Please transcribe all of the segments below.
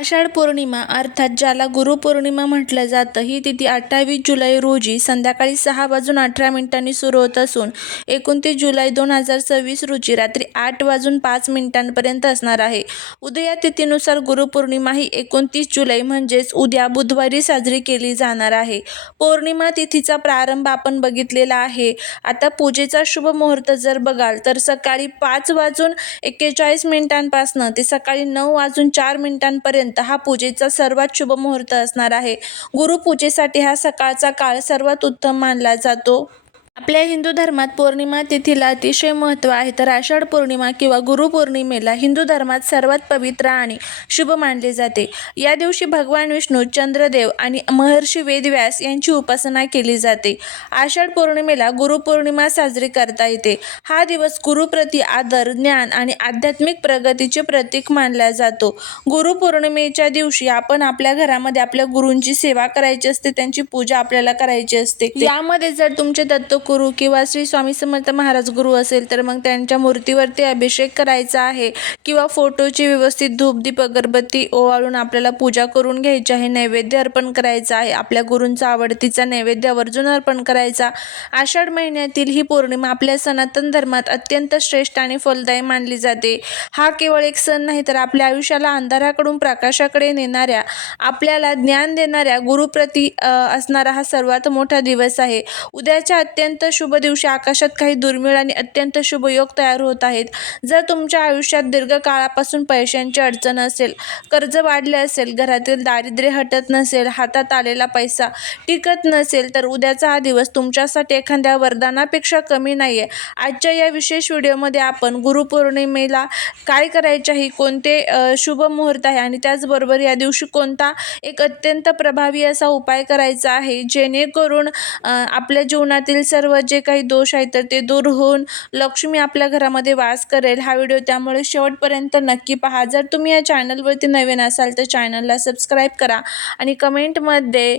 आषाढ पौर्णिमा अर्थात ज्याला गुरुपौर्णिमा म्हटलं जातं, ही तिथी 28 जुलै रोजी संध्याकाळी 6:18 सुरू होत असून 29 जुलै 2026 रोजी रात्री 8:05 असणार आहे. उदया तिथीनुसार गुरुपौर्णिमा ही 29 जुलै म्हणजेच उद्या बुधवारी साजरी केली जाणार आहे. पौर्णिमा तिथीचा प्रारंभ आपण बघितलेला आहे. आता पूजेचा शुभ मुहूर्त जर बघाल तर सकाळी 5:41 पासून ते सकाळी 9:04 हा पूजेचा सर्वात शुभ मुहूर्त असणार आहे. गुरुपूजेसाठी हा सकाळचा काळ सर्वात उत्तम मानला जातो. आपल्या हिंदू धर्मात पौर्णिमा तिथीला अतिशय महत्त्व आहे. तर आषाढ पौर्णिमा किंवा गुरुपौर्णिमेला हिंदू धर्मात सर्वात पवित्र आणि शुभ मानले जाते. या दिवशी भगवान विष्णू, चंद्रदेव आणि महर्षी वेदव्यास यांची उपासना केली जाते. आषाढ पौर्णिमेला गुरुपौर्णिमा साजरी करता येते. हा दिवस गुरुप्रती आदर, ज्ञान आणि आध्यात्मिक प्रगतीचे प्रतीक मानला जातो. गुरुपौर्णिमेच्या दिवशी आपण आपल्या घरामध्ये आपल्या गुरूंची सेवा करायची असते, त्यांची पूजा आपल्याला करायची असते. यामध्ये जर तुमचे दत्तगुरू किंवा श्री स्वामी समर्थ महाराज गुरु असेल तर मग त्यांच्या मूर्तीवरती अभिषेक करायचा आहे किंवा फोटोची व्यवस्थित धूप, दीप, अगरबत्ती ओवाळून आपल्याला पूजा करून घ्यायची आहे. नैवेद्य अर्पण करायचा आहे. आपल्या गुरूंचा आवडतीचा नैवेद्य आवर्जून अर्पण करायचा. आषाढ महिन्यातील ही पौर्णिमा आपल्या सनातन धर्मात अत्यंत श्रेष्ठ आणि फलदायी मानली जाते. हा केवळ एक सण नाही तर आपल्या आयुष्याला अंधाराकडून प्रकाशाकडे नेणाऱ्या, आपल्याला ज्ञान देणाऱ्या गुरुप्रती असणारा हा सर्वात मोठा दिवस आहे. उद्याच्या अत्यंत शुभ दिवशी आकाशात काही दुर्मिळ आणि अत्यंत शुभ योग तयार होत आहेत. जर तुमच्या आयुष्यात दीर्घकाळापासून पैशांची अडचण असेल, कर्ज वाढले असेल, घरातील दारिद्र्य हटत नसेल, हातात आलेला पैसा टिकत नसेल तर उद्याचा हा दिवस तुमच्यासाठी एखाद्या वरदानापेक्षा कमी नाहीये. आजच्या या विशेष व्हिडिओमध्ये आपण गुरुपौर्णिमेला काय करायचे आहे, कोणते शुभ मुहूर्त आहे आणि त्याचबरोबर या दिवशी कोणता एक अत्यंत प्रभावी असा उपाय करायचा आहे जेणेकरून आपल्या जीवनातील सर्व जे काही दोष आहेत तर ते दूर होऊन लक्ष्मी आपल्या घरामध्ये वास करेल. हा व्हिडिओ त्यामुळे शेवटपर्यंत नक्की पहा. जर तुम्ही या चॅनलवरती नवीन असाल तर चॅनलला सबस्क्राईब करा आणि कमेंटमध्ये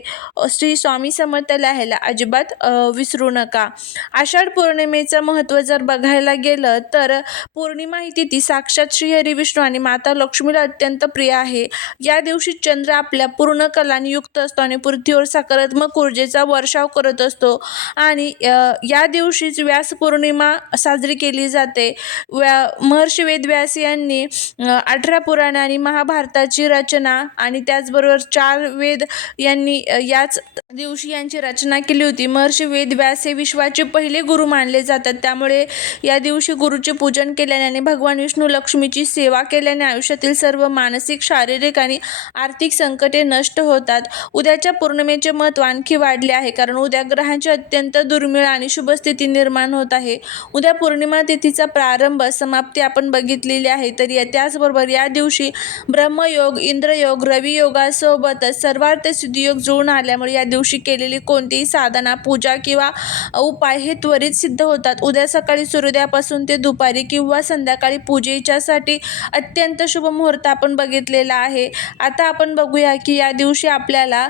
श्री स्वामी समर्थ लिहायला अजिबात विसरू नका. आषाढ पौर्णिमेचं महत्त्व जर बघायला गेलं तर पौर्णिमा ही तिथी साक्षात श्रीहरी विष्णू आणि माता लक्ष्मीला अत्यंत प्रिय आहे. या दिवशी चंद्र आपल्या पूर्ण कलाने युक्त असतो आणि पृथ्वीवर सकारात्मक ऊर्जेचा वर्षाव करत असतो आणि या दिवशीच व्यास पौर्णिमा साजरी केली जाते. महर्षी वेदव्यास यांनी 18 पुराणे आणि महाभारताची रचना आणि त्याचबरोबर 4 वेद यांनी याच दिवशी यांची रचना केली होती. महर्षी वेदव्यास हे विश्वाचे पहिले गुरु मानले जातात. त्यामुळे या दिवशी गुरुचे पूजन केल्याने आणि भगवान विष्णू लक्ष्मीची सेवा केल्याने आयुष्यातील सर्व मानसिक, शारीरिक आणि आर्थिक संकटे नष्ट होतात. उद्याच्या पौर्णिमेचे महत्त्व आणखी वाढले आहे कारण उद्या ग्रहांची अत्यंत दुर्मिळ आणि शुभ स्थिती निर्माण होत आहे. उद्या पौर्णिमा तिथीचा प्रारंभ, समाप्ती आपण बघितलेली आहे. तर त्याचबरोबर या दिवशी ब्रह्मयोग, इंद्रयोग, रवी योगासोबतच सर्वार्थ सिद्धियोग जुळून आल्यामुळे या दिवशी केलेली कोणतीही साधना, पूजा किंवा उपाय हे त्वरित सिद्ध होतात. उद्या सकाळी सूर्योदयापासून ते दुपारी किंवा संध्याकाळी पूजेच्यासाठी अत्यंत शुभ मुहूर्त आपण बघितलेला आहे. आता आपण बघूया की या दिवशी आपल्याला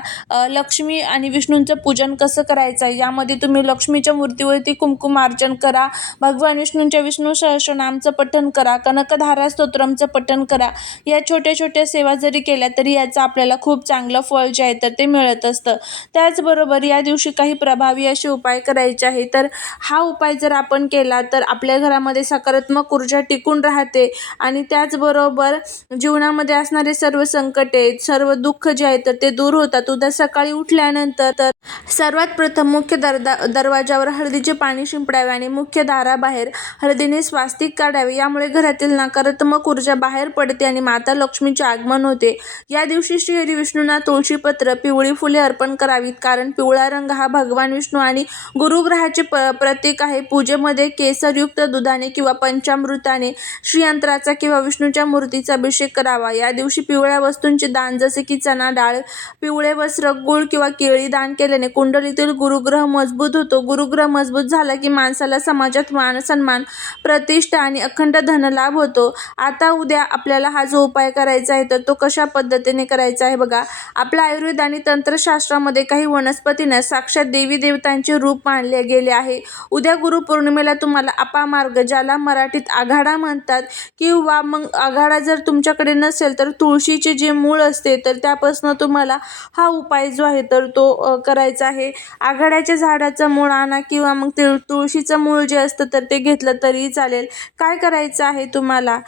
लक्ष्मी आणि विष्णूंचं पूजन कसं करायचं आहे. यामध्ये तुम्ही लक्ष्मीच्या मूर्तीवरती कुंकुमार्चन करा, भगवान विष्णूंच्या विष्णू सहस्रनामचं पठण करा, कनकधारा स्तोत्रमचं पठण करा. या छोट्या छोट्या सेवा जरी केल्या तरी याचं आपल्याला खूप चांगलं फळ जे आहे तर ते मिळत असतं. त्याचबरोबर या दिवशी काही प्रभावी असे उपाय करायचे आहे. तर हा उपाय जर आपण केला तर आपल्या घरामध्ये सकारात्मक ऊर्जा टिकून राहते आणि त्याचबरोबर जीवनामध्ये असणारे सर्व संकटे, सर्व दुःख जे आहे तर ते दूर होतात. उद्या सकाळी उठल्यानंतर तर सर्वात प्रथम मुख्य दरवाजावर हळदीचे पाणी शिंपडावे आणि मुख्य दाराबाहेर हळदीने स्वास्तिक काढावे. यामुळे घरातील नकारात्मक ऊर्जा बाहेर पडते आणि माता लक्ष्मीचे आगमन होते. या दिवशी श्रीहरी विष्णूंना तुळशीपत्र, पिवळी फुले अर्पण करावीत कारण पिवळा रंग हा भगवान विष्णू आणि गुरुग्रहाचे प्रतीक आहे. पूजेमध्ये केसरयुक्त दुधाने किंवा पंचामृताने श्रीयंत्राचा किंवा विष्णूच्या मूर्तीचा अभिषेक करावा. या दिवशी पिवळ्या वस्तूंचे दान जसे की चणा डाळ, पिवळे वस्त्र, गूळ किंवा केळी दान केल्याने कुंडलीतील गुरुग्रह मजबूत होतो. गुरुग्रह मजबूत झाला की माणसाला समाजात मान सन्मान, प्रतिष्ठा आणि अखंड धनलाभ होतो. आता उद्या आपल्याला हा जो उपाय करायचा आहे तर तो कशा पद्धतीने करायचा आहे बघा. आपल्या आयुर्वेद आणि तंत्रशास्त्रामध्ये काही वनस्पतींना साक्षात देवी देवतांचे रूप मानले गेले आहे. उद्या गुरुपौर्णिमेला तुम्हाला अपामार्ग, ज्याला मराठीत आघाडा म्हणतात, किंवा मग आघाडा जर तुमच्याकडे नसेल तर तुळशीचे जे मूळ असते तर त्यापासून तुम्हाला हा उपाय जो आहे तर तो करायचा आहे. आघाड्याच्या झाडाचं मूळ आणा किंवा मग तुळशीचं मूळ जे असतं तर ते घेतलं तरीही चालेल. काय करायचं आहे तुम्हाला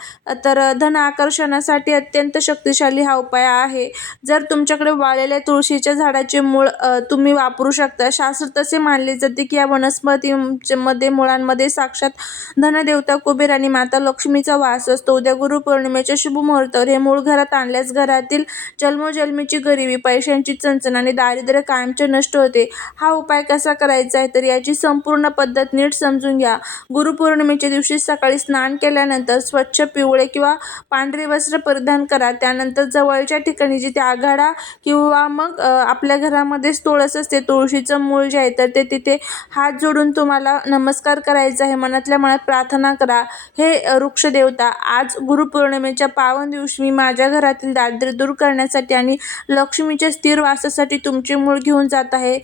तर धन आकर्षणासाठी अत्यंत शक्तिशाली हा उपाय आहे. जर तुमच्याकडे वाळलेल्या तुळशीच्या झाडाचे मूळ तुम्ही वापरू शकता. शास्त्र तसे मानले जाते की या वनस्पतीमध्ये मुळांमध्ये साक्षात धनदेवता कुबेर आणि माता लक्ष्मीचा वास असतो. उद्या गुरुपौर्णिमेच्या शुभ मुहूर्तावर हे मूळ घरात आणल्यास घरातील जन्मोजन्मीची गरिबी, पैशांची चणचण आणि दारिद्र्य कायमचे नष्ट होते. हा उपाय कसा करायचा आहे तर याची संपूर्ण पद्धत नीट समजून घ्या. गुरुपौर्णिमेच्या दिवशी सकाळी स्नान केल्यानंतर स्वच्छ पिवळे किंवा पांढरे वस्त्र परिधान करा. त्यानंतर जवळच्या ठिकाणी जिथे आघाडा किंवा मग आपल्या घरामध्ये तुळस असते, तुळशीचं मूळ जे आहे तर ते तिथे हात जोडून तुम्हाला नमस्कार करायचा आहे. मनातल्या मनात प्रार्थना करा, हे वृक्ष देवता, आज गुरुपौर्णिमेच्या पावन दिवशी मी माझ्या घरातील दारिद्र्य दूर करण्यासाठी आणि लक्ष्मीच्या स्थिर वासासाठी तुमचे मूळ घेऊन जात आहे.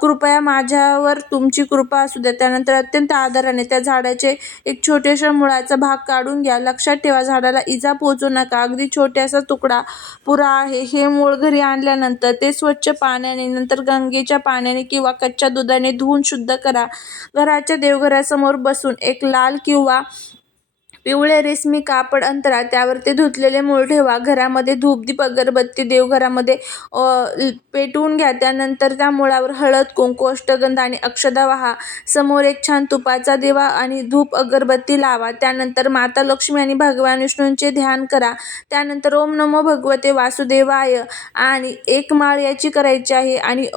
कृपया माझ्यावर तुमची कृपा असू द्या. त्यानंतर अत्यंत आदराने त्या झाडाचे एक छोट्याशा मुळाचा भाग काढून घ्या. लक्षात ठेवा, झाडाला इजा पोहोचू नका. अगदी छोट्यासा तुकडा पुरा आहे. हे मूळ घरी आणल्यानंतर ते स्वच्छ पाण्याने, नंतर गंगेच्या पाण्याने किंवा कच्च्या दुधाने धुवून शुद्ध करा. घराच्या देवघरासमोर बसून एक लाल किंवा पिवळे रेशमी कापड अंतरा, त्यावर ते धुतलेले मूळ ठेवा. घरामध्ये धूपदीप अगरबत्ती देवघरामध्ये पेटवून घ्या. त्यानंतर त्या मुळावर हळद, कुंकू, अष्टगंध आणि अक्षता वाहा. समोर एक छान तुपाचा दिवा आणि धूप अगरबत्ती लावा. त्यानंतर माता लक्ष्मी आणि भगवान विष्णूंचे ध्यान करा. त्यानंतर ओम नमो भगवते वासुदेवाय आणि एक माळ याची करायची आहे. आणि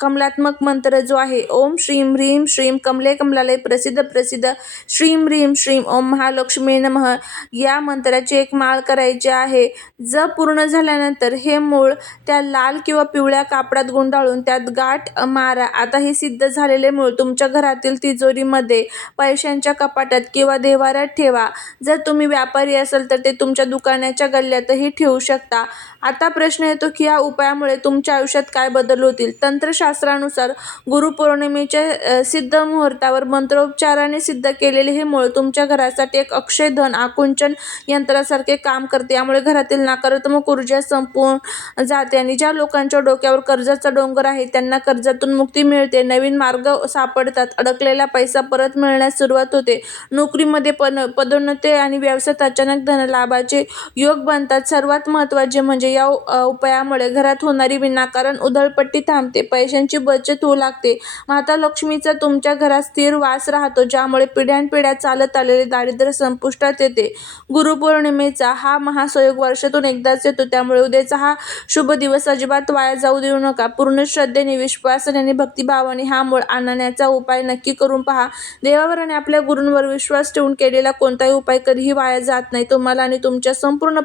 कमलात्मक मंत्र जो आहे, ओम श्रीम ह्रीम श्रीम कमले कमलालय प्रसिद्ध प्रसिद्ध श्रीम ह्रीम श्रीम ओम महालक्ष्मी नमः, या मंत्राची एक माळ करायची आहे. जप पूर्ण झाल्यानंतर हे मूळ त्या लाल किंवा पिवळ्या कापडात गुंडाळून त्यात गाठ मारा. आता हे सिद्ध झालेले मूळ तुमच्या घरातील तिजोरीमध्ये, पैशांच्या कपाटात किंवा देव्हाऱ्यात ठेवा. जर तुम्ही व्यापारी असाल तर ते तुमच्या दुकानाच्या गल्ल्यातही ठेवू शकता. आता प्रश्न येतो की या उपायामुळे तुमच्या आयुष्यात काय बदल होतील. तंत्रशास्त्रानुसार गुरुपौर्णिमेच्या सिद्ध मुहूर्तावर मंत्रोच्चाराने सिद्ध केलेले हे मूळ तुमच्या घरासाठी एक अक्षय धन आकुंचन यंत्रासारखे काम करते. यामुळे घरातील नकारात्मक ऊर्जा संपून जाते आणि ज्या लोकांच्या डोक्यावर कर्जाचा डोंगर आहे त्यांना कर्जातून मुक्ती मिळते. नवीन मार्ग सापडतात. अडकलेला पैसा परत मिळण्यास सुरुवात होते. नोकरीमध्ये पदोन्नती आणि व्यवसायात अचानक धनलाभाचे योग बनतात. सर्वात महत्त्वाचे म्हणजे या उपायामुळे घरात होणारी विनाकारण उधळपट्टी थांबते. पैशांची बचत होऊ लागते. माता लक्ष्मीचा तुमच्या घरात स्थिर वास राहतो, ज्यामुळे पिढ्यानपिढ्या चालत आलेले दारिद्र्य संपुष्टात येते. गुरुपौर्णिमेचा हा महासंयोग वर्षातून एकदाच येतो. त्यामुळे उद्याचा हा शुभ दिवस अजिबात वाया जाऊ देऊ नका. पूर्ण श्रद्धेने, विश्वासाने आणि भक्तिभावाने हा मूळ आणण्याचा उपाय नक्की करून पहा. देवावर आणि आपल्या गुरूंवर विश्वास ठेवून केलेला कोणताही उपाय कधीही वाया जात नाही. तुम्हाला आणि तुमच्या संपूर्ण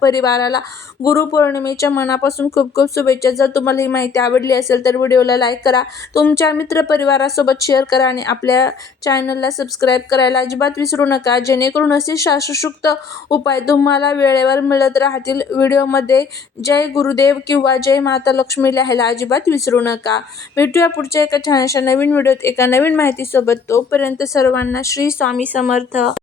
परिवाराला गुरुपौर्णिमेच्या मनापासून खूप खूप शुभेच्छा. जर तुम्हाला ही माहिती आवडली असेल तर व्हिडिओला लाईक करा, तुमच्या मित्रपरिवारासोबत शेअर करा आणि आपल्या चॅनलला सबस्क्राईब करायला अजिबात विसरू नका, जेणेकरून असे शास्त्रोक्त उपाय तुम्हाला वेळेवर मिळत राहतील. व्हिडिओमध्ये जय गुरुदेव किंवा जय माता लक्ष्मी लिहायला अजिबात विसरू नका. भेटूया पुढच्या एका छानशा नवीन व्हिडिओत एका नवीन माहितीसोबत. तोपर्यंत सर्वांना श्री स्वामी समर्थ.